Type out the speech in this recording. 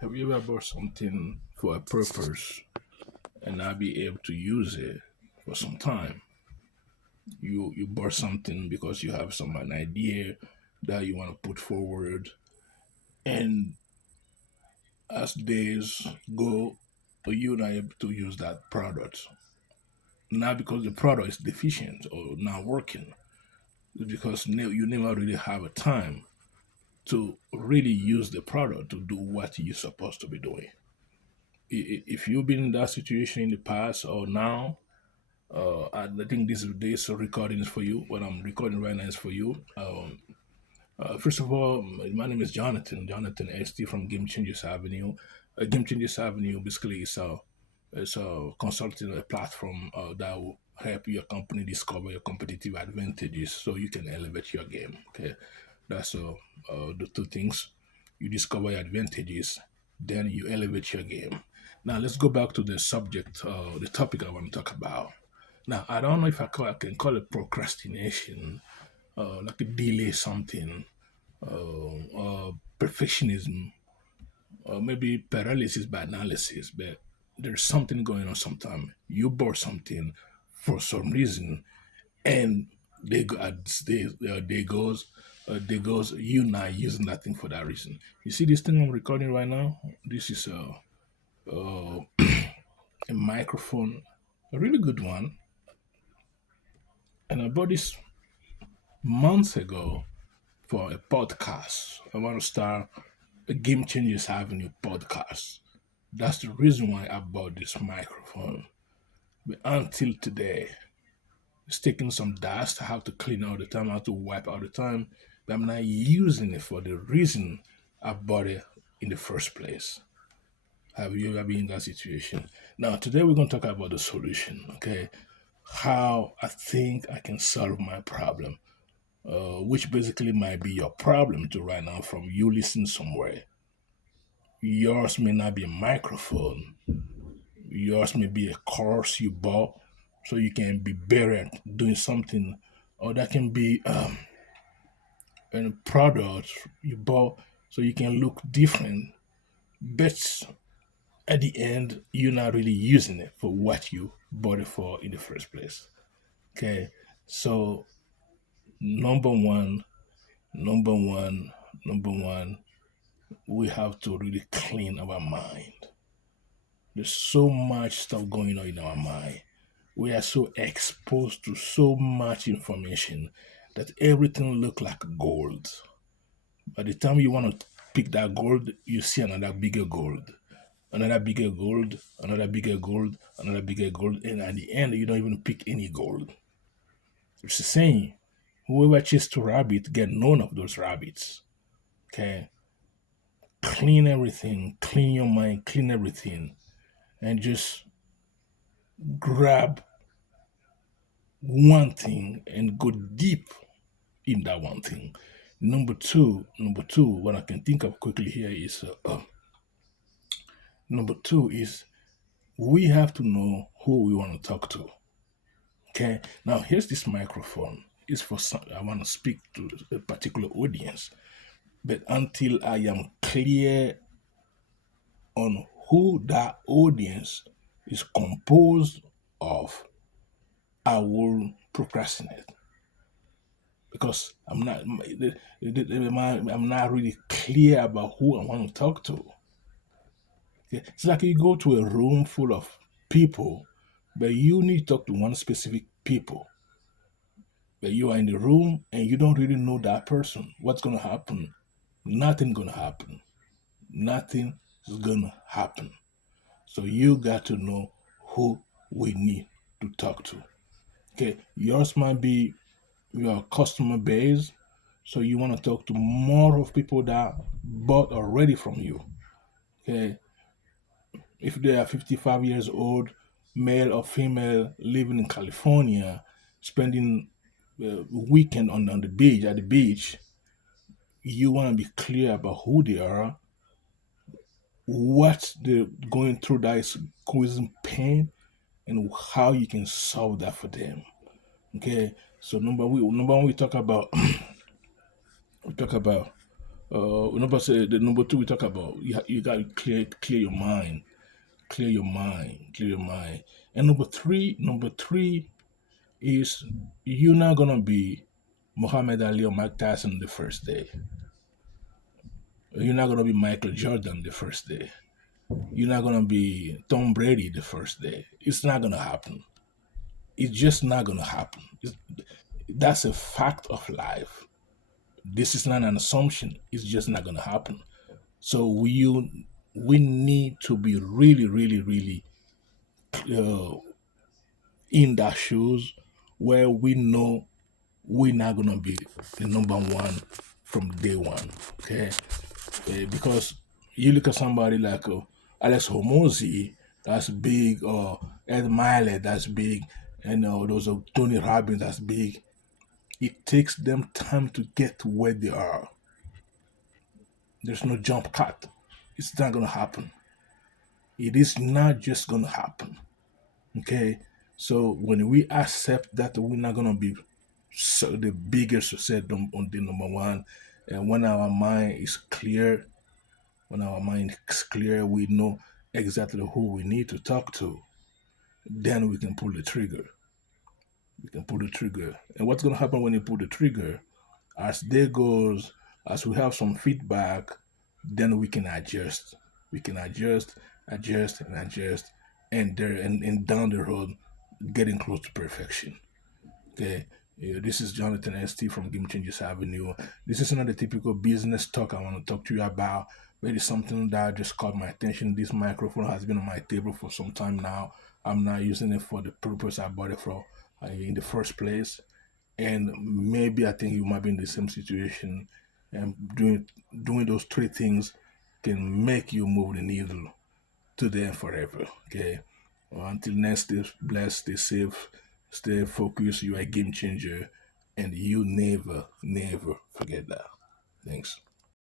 Have you ever bought something for a purpose and not be able to use it for some time? You bought something because you have some an idea that you want to put forward, and as days go, you're not able to use that product. Not because the product is deficient or not working, it's because you never really have a time to really use the product to do what you're supposed to be doing. If you've been in that situation in the past or now, I think this recording is for you. What I'm recording right now is for you. First of all, my name is Jonathan ST from Game Changers Avenue. Game Changers Avenue basically is a consulting platform that will help your company discover your competitive advantages so you can elevate your game. Okay, that's the two things. You discover your advantages, then you elevate your game. Now let's go back to the subject, the topic I want to talk about. Now I don't know if I can call it procrastination, like a delay something, perfectionism, or maybe paralysis by analysis. But there's something going on. Sometimes you bought something for some reason, and they go they goes you not using that thing for that reason. You see this thing I'm recording right now. This is a microphone, a really good one, and I bought this months ago for a podcast. I want to start a Game Changers Avenue podcast. That's the reason why I bought this microphone. But until today, it's taking some dust. I have to clean all the time. I have to wipe all the time. But I'm not using it for the reason I bought it in the first place. Have you ever been in that situation? Now, today we're going to talk about the solution, okay? How I think I can solve my problem, which basically might be your problem too right now from you listening somewhere. Yours may not be a microphone. Yours may be a course you bought so you can be better at doing something, or that can be a product you bought so you can look different. But at the end, you're not really using it for what you bought it for in the first place. Okay, so number one, number one, number one, we have to really clean our mind. There's so much stuff going on in our mind. We are so exposed to so much information that everything look like gold. By the time you want to pick that gold, you see another bigger gold, another bigger gold, another bigger gold, another bigger gold, and at the end, you don't even pick any gold. It's the saying, whoever chases two rabbits get none of those rabbits. Okay, clean everything, clean your mind, clean everything, and just grab one thing and go deep in that one thing. Number two, what I can think of quickly here is number two is we have to know who we want to talk to. Okay, now here's this microphone. It's for some, I want to speak to a particular audience, but until I am clear on who that audience is composed of, I will procrastinate because I'm not really clear about who I want to talk to. Okay? It's like you go to a room full of people, but you need to talk to one specific people. But you are in the room and you don't really know that person. What's gonna happen? Nothing gonna happen. Nothing is gonna happen. So you got to know who we need to talk to. Okay, yours might be your customer base, so you want to talk to more of people that bought already from you. Okay, if they are 55 years old, male or female, living in California, spending weekend on the beach at the beach, you want to be clear about who they are, what they're going through that is causing pain, and how you can solve that for them. Okay, so number one we talk about we talk about The number two we talk about, you got to clear your mind, clear your mind. And number three is you're not gonna be Muhammad Ali or Mike Tyson the first day. You're not gonna be Michael Jordan the first day. You're not gonna be Tom Brady the first day. It's not gonna happen. It's just not gonna happen. That's a fact of life. This is not an assumption. It's just not gonna happen. So we need to be really, really, really uh, in that shoes where we know we're not gonna be the number one from day one. Okay, because you look at somebody like Alex Hormozy, that's big, or Ed Milet, that's big, and those are Tony Robbins, that's big. It takes them time to get to where they are. There's no jump cut. It's not gonna happen. It is not just gonna happen. Okay, so when we accept that we're not gonna be the biggest success on the number one, and when our mind is clear, when our mind is clear, we know exactly who we need to talk to. Then we can pull the trigger. We can pull the trigger. And what's gonna happen when you pull the trigger? As day goes, as we have some feedback, then we can adjust. We can adjust, and and down the road, getting close to perfection. Okay. Yeah, this is Jonathan ST from Game Changers Avenue. This is not a typical business talk I want to talk to you about, but it's something that just caught my attention. This microphone has been on my table for some time now. I'm not using it for the purpose I bought it for in the first place. And maybe I think you might be in the same situation. And doing those three things can make you move the needle today and forever. Okay. Well, until next, stay blessed, stay safe, stay focused. You are a game changer, and you never, never forget that. Thanks.